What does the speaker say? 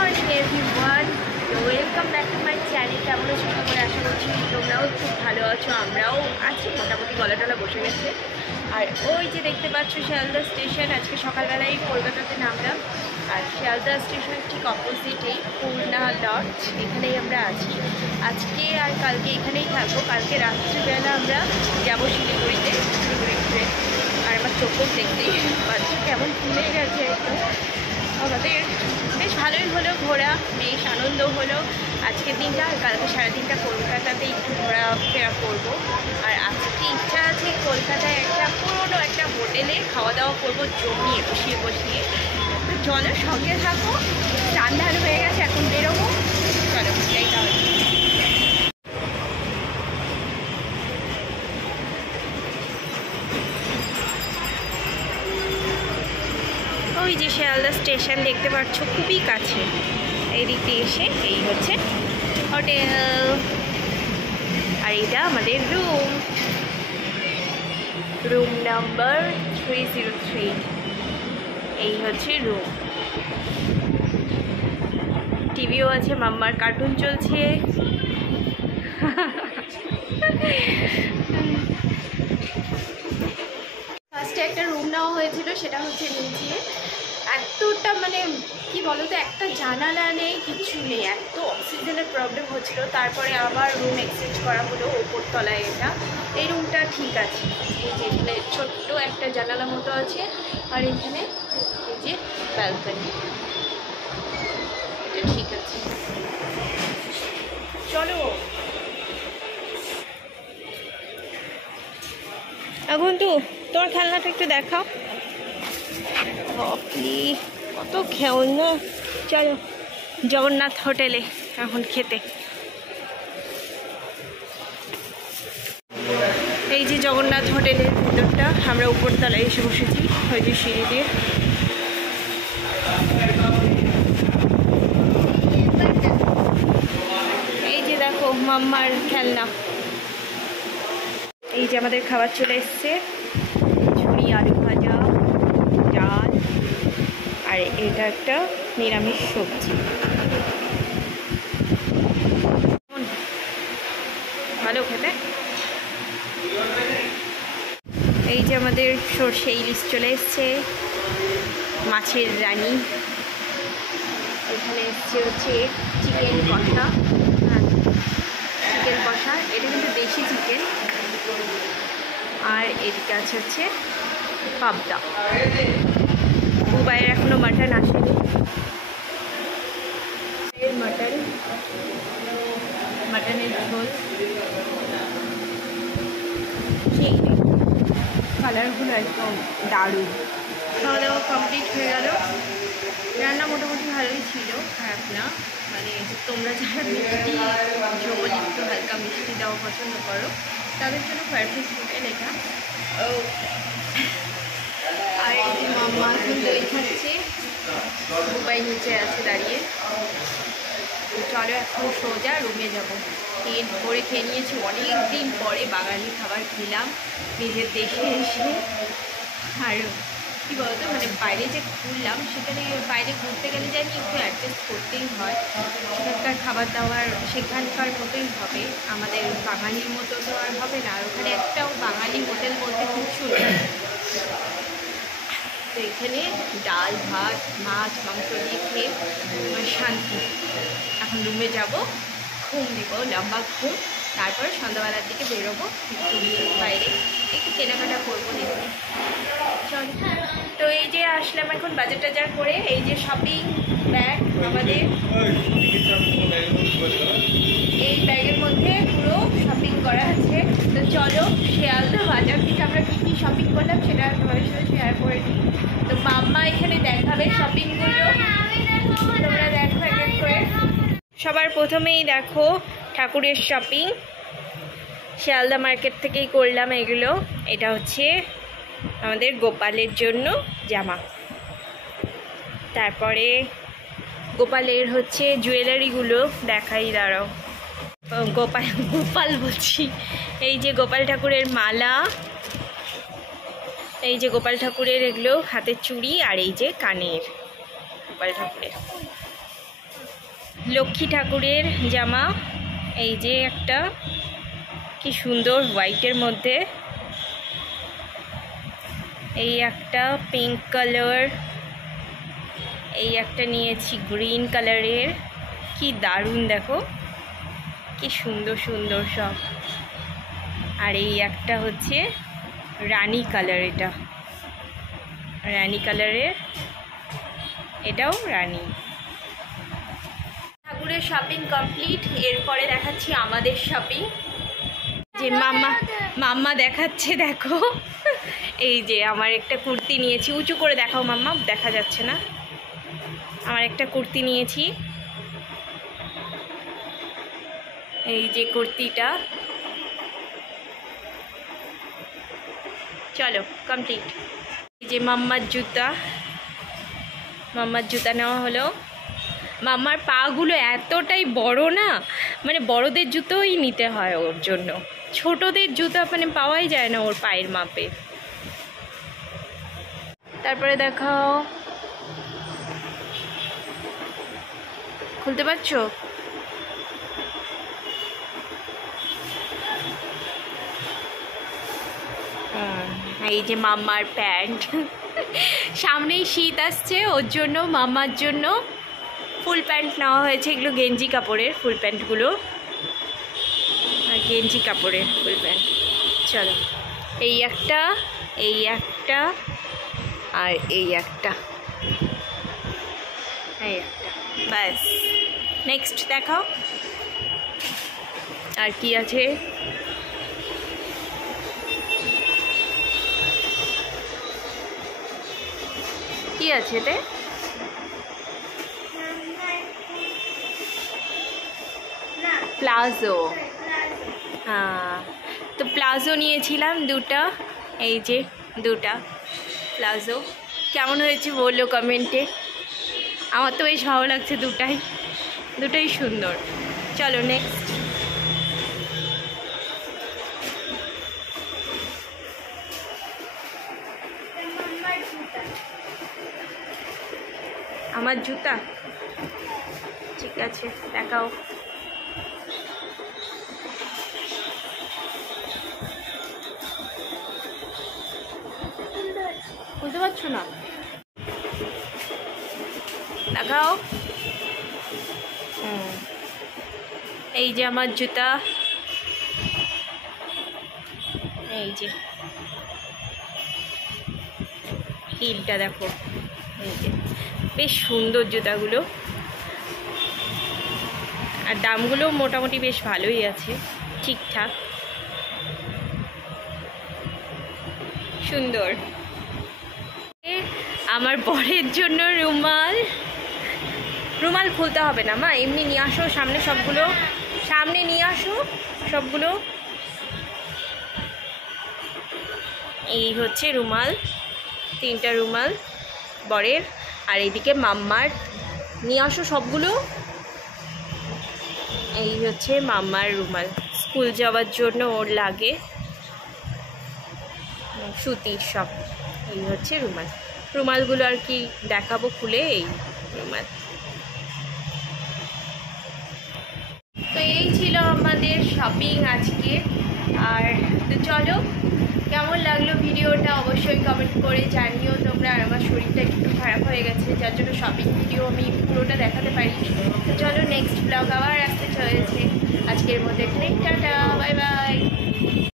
Morning everyone, welcome back to my channel. কেমন আছো সবাই? আশা করছি তোমরাও খুব ভালো আছো, আমরাও আছি মোটামুটি। গলাটলা বসে গেছে। আর ওই যে দেখতে পাচ্ছ শিয়ালদা স্টেশন। আজকে সকালবেলায় কলকাতাতে নামলাম, আর শিয়ালদা স্টেশনের ঠিক অপোজিটেই পূর্ণা লজ, এখানেই আমরা আছি আজকে। আর কালকে এখানেই থাকবো। কালকে রাত্রিবেলা আমরা যাবো শিলিগুড়িতে, শিলিগুড়ি ট্রেন। আর আমার চোখও দেখতেই পাচ্ছি কেমন ফুলে গেছে একদম। আমাদের বেশ ভালোই হলো ঘোরা, বেশ আনন্দ হলো আজকের দিনটা। আর কালকে সারাদিনটা কলকাতাতে একটু ঘোরাফেরা করবো। আর আজকে ইচ্ছা আছে কলকাতায় একটা পুরোনো একটা হোটেলে খাওয়া দাওয়া করবো, জমিয়ে বসিয়ে বসিয়ে। তো চলো সঙ্গে থাকো। রান্নার হয়ে গেছে, এখন বেরোবো। চলো যাই তাহলে। ওই যে শিয়ালদা স্টেশন দেখতে পাচ্ছ, খুবই কাছে। এই দিক দিয়ে এসে এই হচ্ছে হোটেল, আর এটা আমাদের রুম নাম্বার 303। এই হচ্ছে রুম। টিভিও আছে, মাম্মার কার্টুন চলছে। ফার্স্টে একটা রুম নেওয়া হয়েছিল, সেটা হচ্ছে নিচে। এতটা মানে কি বলতো, একটা জানালা নেই, কিছু নেই, এত অক্সিজেনের প্রবলেম হচ্ছিল। তারপরে আবার রুম এক্সচেঞ্জ করা হলো ওপরতলায়। এই রুমটা ঠিক আছে। এই যে এখানে ছোট্ট একটা জানালা মতো আছে, আর এখানে এই যে ব্যালকনি, এটা ঠিক আছে। চলো এখন তো তোমার খেলনাটা একটু দেখাও। কত খেলনা। চলো জগন্নাথ হোটেলে এখন খেতে। এই যে জগন্নাথ হোটেলের ভিতরটা, আমরা উপরতলায় এসে বসেছি ওই যে সিঁড়ি দিয়ে। এই যে দেখো মাম্মার খেলনা। এই যে আমাদের খাবার চলে এসছে, ঝুড়ি আলু ভাজা, ডাল, আর এটা একটা নিরামিষ সবজি। ভালো খেতে। এই যে আমাদের সর্ষে ইলিশ চলে এসছে, মাছের রানী। এখানে এসছে হচ্ছে চিকেন কষা। হ্যাঁ, চিকেন কষা, এটা কিন্তু দেশি চিকেন। আর এদিকে আছে হচ্ছে পাবদা। বুবাইয়ের এখনো মাটন আসেনি। মাটনের ঝোল, সেই কালারগুলো একদম দারুণ। খাওয়া দাওয়া কমপ্লিট হয়ে গেল। রান্না মোটামুটি ভালোই ছিল, খারাপ না। মানে তোমরা যারা মিষ্টি ঝোল একটু হালকা মিষ্টি দেওয়া পছন্দ করো, তাদের জন্য পারফেক্ট হোটেল এটা। আর এই যে মাম্মা এখন দই খাচ্ছে, বুবাই নিচে আছে দাঁড়িয়ে। চলো এখন সোজা রুমে যাবো। পেট ভরে খেয়ে নিয়েছি, অনেক দিন পরে বাঙালি খাবার খেলাম নিজের দেশে এসে। আর কী বলতো, মানে বাইরে যে ঘুরলাম, সেখানে বাইরে ঘুরতে গেলে জানি একটু অ্যাডজাস্ট করতেই হয়। সেখানকার খাবার দাবার সেখানকার মতোই হবে, আমাদের বাঙালির মতো তো আর হবে না। আর ওখানে একটাও বাঙালি হোটেল বলতে কিছু নেই। তো এখানে ডাল ভাত মাছ মাংস দিয়ে খেয়ে শান্তি। এখন রুমে যাব, ঘুম দিব, লম্বা ঘুম। তারপরে সন্ধ্যাবেলার দিকে বেরোবো, একটু বাইরে একটু কেনাকাটা করবো দেখি। চল। তো এই যে আসলাম এখন বাজার টাজার করে। এই যে শপিং ব্যাগ আমাদের, এই ব্যাগের মধ্যে পুরো শপিং করা আছে। তো চলো শিয়ালদা বাজার থেকে আমরা কী কী শপিং করলাম সেটা তোমাদের সাথে শেয়ার করে নিই। তো মাম্মা এখানে দেখাবে শপিংগুলো, তোমরা দেখো এক এক করে। সবার প্রথমেই দেখো ঠাকুরের শপিং, শিয়ালদা মার্কেট থেকেই করলাম এগুলো। এটা হচ্ছে আমাদের গোপালের জন্য জামা। তারপরে গোপালের হচ্ছে জুয়েলারিগুলো দেখাই, দাঁড়াও। গোপাল বলছি, এই যে গোপাল ঠাকুরের মালা, এই যে গোপাল ঠাকুরের এগুলো হাতের চুড়ি, আর এই যে কানের গোপাল ঠাকুরের। লক্ষ্মী ঠাকুরের জামা, এই যে একটা কি সুন্দর হোয়াইটের মধ্যে, এই একটা পিঙ্ক কালার, এই একটা নিয়েছি গ্রিন কালারের, কি দারুণ দেখো কি সুন্দর সুন্দর সব। আর এই একটা হচ্ছে রানী কালার, এটা রানী কালারের, এটাও রানী। ঠাকুরের শপিং কমপ্লিট। এরপরে দেখাচ্ছি আমাদের শপিং, যে মাম্মা দেখাচ্ছে দেখো। এই যে আমার একটা কুর্তি নিয়েছি, উঁচু করে দেখাও মাম্মা, দেখা যাচ্ছে না। আমার একটা কুর্তি নিয়েছি, এই যে কুর্তিটা, চলো কমপ্লিট। এই যে মাম্মার জুতা নেওয়া হলো। মাম্মার পাগুলো এতটাই বড় না, মানে বড়দের জুতোই নিতে হয় ওর জন্য, ছোটদের জুতা মানে পাওয়াই যায় না ওর পায়ের মাপে। তারপরে দেখাও, খুলতে পারছো? এই যে মাম্মার প্যান্ট, সামনেই শীত আসছে ওর জন্য মাম্মার জন্য ফুল প্যান্ট নেওয়া হয়েছে। এগুলো গেঞ্জি কাপড়ের ফুল প্যান্টগুলো, আর গেঞ্জি কাপড়ের ফুল প্যান্ট। চলো এই একটা, এই একটা, আর এই একটা, এই একটা, ব্যাস। নেক্সট দেখাও আর কি আছে। কি আছে এতে? প্লাজো, হ্যাঁ তো প্লাজো নিয়েছিলাম দুটা, এই যে দুটা প্লাজো। কেমন হয়েছে বললো কমেন্টে, আমার তো বেশ ভালো লাগছে, দুটাই সুন্দর। চলো নেক্সট। আমার জুতা, ঠিক আছে দেখাও। বুঝতে পারছো না, দেখাও। এই যে আমার জুতা, এই যে হিলটা দেখো, এই যে বেশ সুন্দর জুতাগুলো, আর দামগুলো মোটামুটি বেশ ভালোই আছে, ঠিকঠাক সুন্দর। আমার বরের জন্য রুমাল খুলতে হবে না মা, এমনি নিয়ে আসো সামনে, সবগুলো সামনে নিয়ে আসো সবগুলো। এই হচ্ছে রুমাল, 3টা রুমাল বরের, আর এইদিকে মাম্মার নিয়ে আসো সবগুলো। এই হচ্ছে মাম্মার রুমাল, স্কুল যাওয়ার জন্য ওর লাগে, সুতির সব। এই হচ্ছে রুমালগুলো আর কি দেখাবো খুলে। এই রুমাল তো এই ছিল আমাদের শপিং আজকে। আর তো চলো, কেমন লাগলো ভিডিওটা অবশ্যই কমেন্ট করে জানিও তোমরা। আর আমার শরীরটা একটু খারাপ হয়ে গেছে, যার জন্য শপিং ভিডিও আমি পুরোটা দেখাতে পারি। তো চলো নেক্সট ব্লগ আবার আসতে চলেছে, আজকের মধ্যে এখানে টাটা, বাই বাই।